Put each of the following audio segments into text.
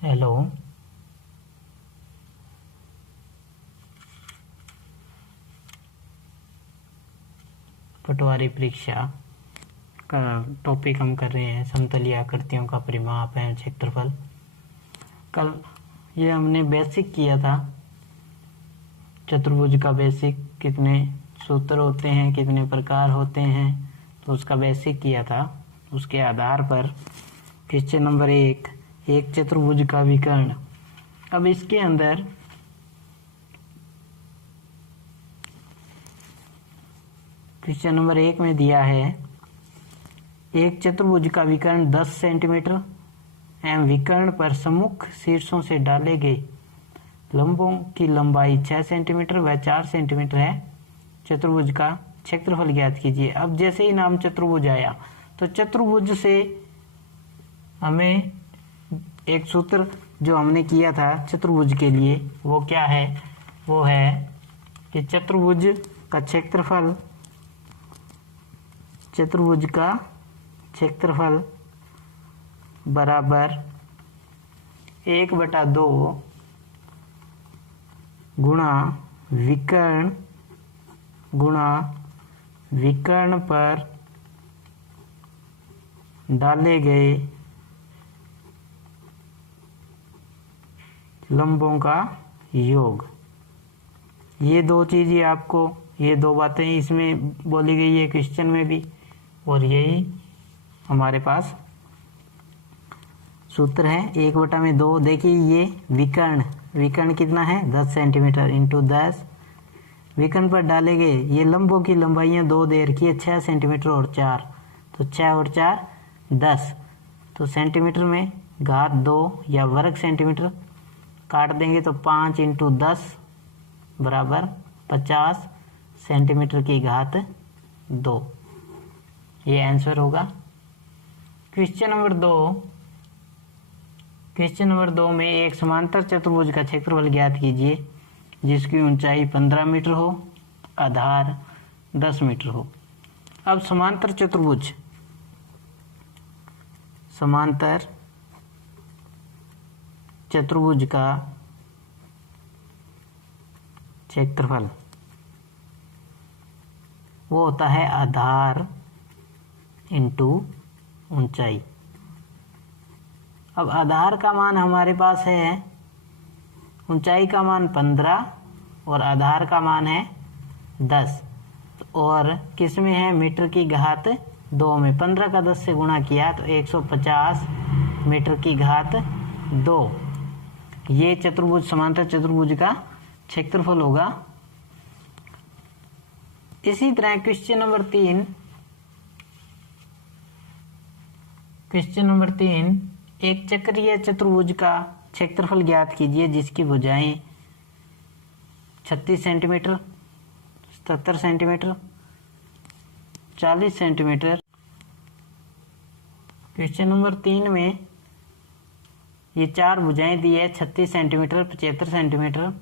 Hello. पटवारी परीक्षा का topic हम कर रहे हैं समतलीय आकृतियों का परिमाप एवं क्षेत्रफल। कल ये हमने बेसिक किया था, चतुर्भुज का बेसिक, कितने सूत्र होते हैं, कितने प्रकार होते हैं, तो उसका बेसिक किया था। उसके आधार पर क्वेश्चन नंबर एक चतुर्भुज का विकर्ण। अब इसके अंदर क्वेश्चन नंबर 1 में दिया है एक चतुर्भुज का विकर्ण 10 सेंटीमीटर एवं विकर्ण पर सम्मुख शीर्षों से डाले गए लंबों की लंबाई 6 सेंटीमीटर व 4 सेंटीमीटर है। चतुर्भुज का क्षेत्रफल ज्ञात कीजिए। अब जैसे ही नाम चतुर्भुज आया तो चतुर्भुज से हमें एक सूत्र जो हमने किया था चतुर्भुज के लिए वो क्या है, वो है कि चतुर्भुज का क्षेत्रफल बराबर 1/2 गुणा विकर्ण पर डाले गए लंबों का योग। ये दो चीजें आपको, ये दो बातें इसमें बोली गई है क्वेश्चन में भी, और यही हमारे पास सूत्र है। 1/2। देखिए ये विकर्ण कितना है, 10 सेंटीमीटर इंटू 10। विकर्ण पर डाले गए ये लंबों की लंबाइयां दो दे रखी है, 6 सेंटीमीटर और 4, तो 6 और 4 10। तो सेंटीमीटर में घात 2 या वर्ग सेंटीमीटर काट देंगे तो 5 इंटू 10 बराबर 50 सेंटीमीटर की घात 2। ये आंसर होगा। क्वेश्चन नंबर 2 में एक समांतर चतुर्भुज का क्षेत्रफल ज्ञात कीजिए जिसकी ऊंचाई 15 मीटर हो, आधार 10 मीटर हो। अब समांतर चतुर्भुज का क्षेत्रफल वो होता है आधार इंटू ऊंचाई। अब आधार का मान हमारे पास है, ऊंचाई का मान 15 और आधार का मान है 10, और किस में है, मीटर की घात 2 में। 15 का 10 से गुणा किया तो 150 मीटर की घात 2। ये समांतर चतुर्भुज का क्षेत्रफल होगा। इसी तरह क्वेश्चन नंबर 3 एक चक्रीय चतुर्भुज का क्षेत्रफल ज्ञात कीजिए जिसकी भुजाएं 36 centimetre, 77 centimetre, 40 centimetre. Question number 3 में ये 4 भुजाएं दी है, 36 सेंटीमीटर, 75 सेंटीमीटर,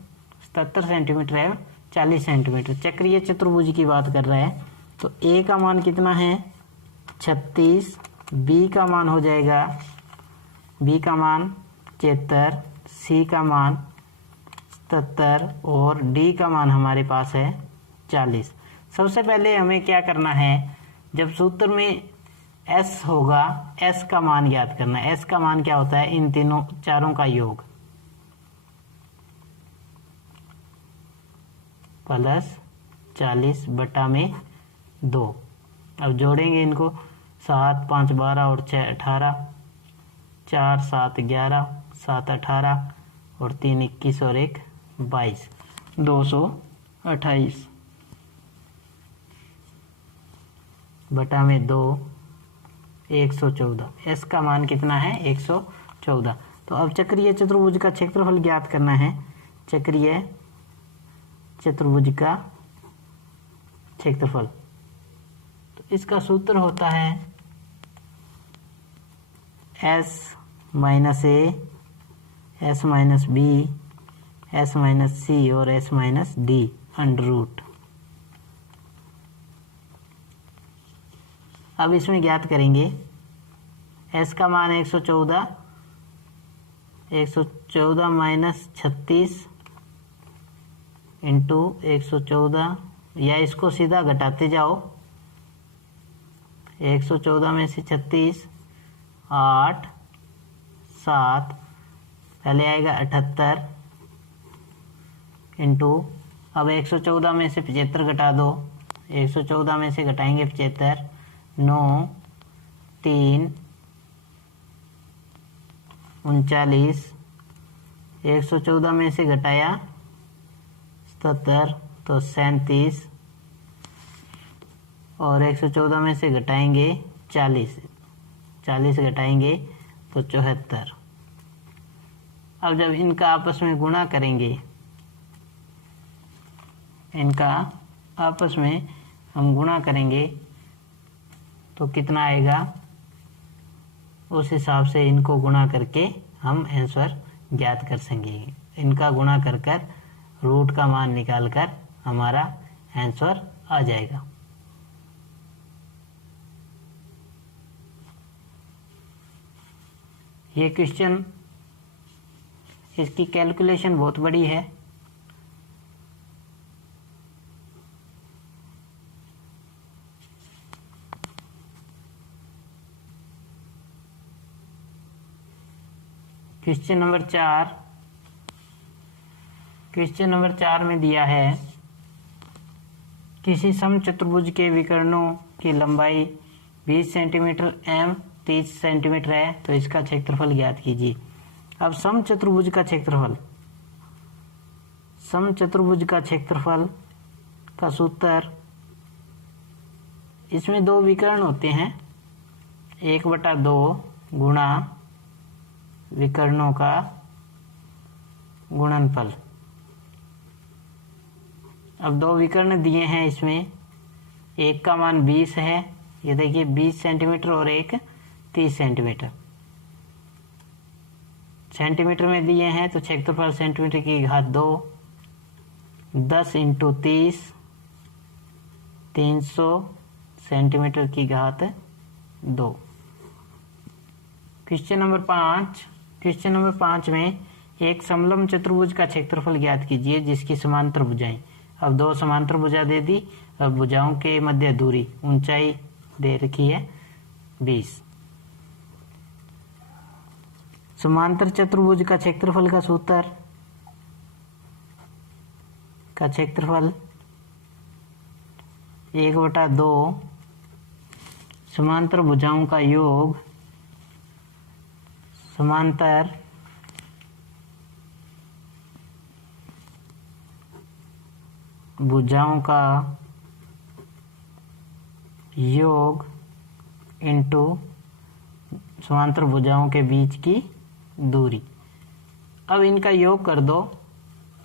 77 सेंटीमीटर है, 40 सेंटीमीटर। चक्रीय चतुर्भुज की बात कर रहा है तो ए का मान कितना है 36, बी का मान हो जाएगा 73, सी का मान 77 और डी का मान हमारे पास है 40। सबसे पहले हमें क्या करना है, जब सूत्र में एस होगा, एस का मान ज्ञात करना है। एस का मान क्या होता है, इन चारों का योग प्लस 40/2। अब जोड़ेंगे इनको, 7 5 12 और 6 18, 4 7 11, 7 18 और 3 21 और 1 22, 228 बटा में 2 114। एस का मान कितना है 114। तो अब चक्रीय चतुर्भुज का क्षेत्रफल ज्ञात करना है। चक्रीय चतुर्भुज का क्षेत्रफल, तो इसका सूत्र होता है S minus A, S minus B, S minus C और S minus D under root. अब इसमें ज्ञात करेंगे S का मान 114 114 माइनस 36 इंटू 114, या इसको सीधा घटाते जाओ। 114 में से 36, 8, 7, पहले आएगा 78 इंटू, अब 114 में से 75 घटा दो। 114 में से घटाएंगे 75, 9, 3, 39, 114 में से घटाया 77 तो 37, और 114 में से घटाएंगे 40, 40 घटाएंगे तो 74। अब जब इनका आपस में गुणा करेंगे, इनका आपस में हम गुणा करेंगे तो कितना आएगा, उस हिसाब से इनको गुणा करके हम आंसर ज्ञात कर सकेंगे। इनका गुणा कर कर रूट का मान निकाल कर हमारा आंसर आ जाएगा। ये क्वेश्चन, इसकी कैलकुलेशन बहुत बड़ी है। क्वेश्चन नंबर 4, क्वेश्चन नंबर 4 में दिया है किसी समचतुर्भुज के विकर्णों की लंबाई 20 सेंटीमीटर एवं 30 सेंटीमीटर है, तो इसका क्षेत्रफल ज्ञात कीजिए। अब समचतुर्भुज का क्षेत्रफल, समचतुर्भुज का क्षेत्रफल का सूत्र, इसमें दो विकर्ण होते हैं, 1/2 गुणा विकर्णों का गुणनफल। अब दो विकर्ण दिए हैं, इसमें एक का मान 20 है, ये देखिए 20 सेंटीमीटर, और एक 30 सेंटीमीटर। सेंटीमीटर में दिए हैं तो क्षेत्रफल सेंटीमीटर की घात 2, 10 इंटू 30, 300 सेंटीमीटर की घात 2। क्वेश्चन नंबर 5, क्वेश्चन नंबर 5 में एक समलंब चतुर्भुज का क्षेत्रफल ज्ञात कीजिए जिसकी समांतर भुजाएं। अब दो समांतर भुजा दे दी, अब भुजाओं के मध्य दूरी, ऊंचाई दे रखी है 20। समांतर चतुर्भुज का क्षेत्रफल का सूत्र, का क्षेत्रफल 1/2 समांतर भुजाओं का योग, समांतर भुजाओं का योग इंटू समांतर भुजाओं के बीच की दूरी। अब इनका योग कर दो,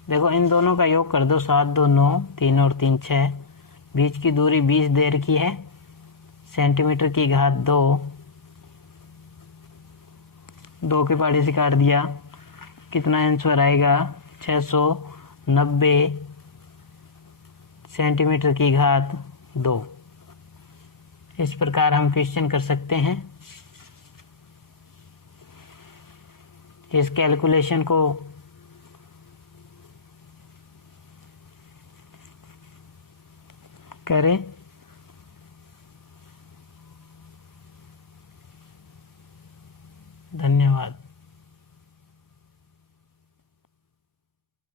देखो इन दोनों का योग कर दो, 7 2 9, 3 और 3 6, बीच की दूरी 20 दे रखी है, सेंटीमीटर की घात 2, 2 के पहाड़े से काट दिया, कितना आंसर आएगा 690 सेंटीमीटर की घात 2। इस प्रकार हम क्वेश्चन कर सकते हैं। इस कैलकुलेशन को करें।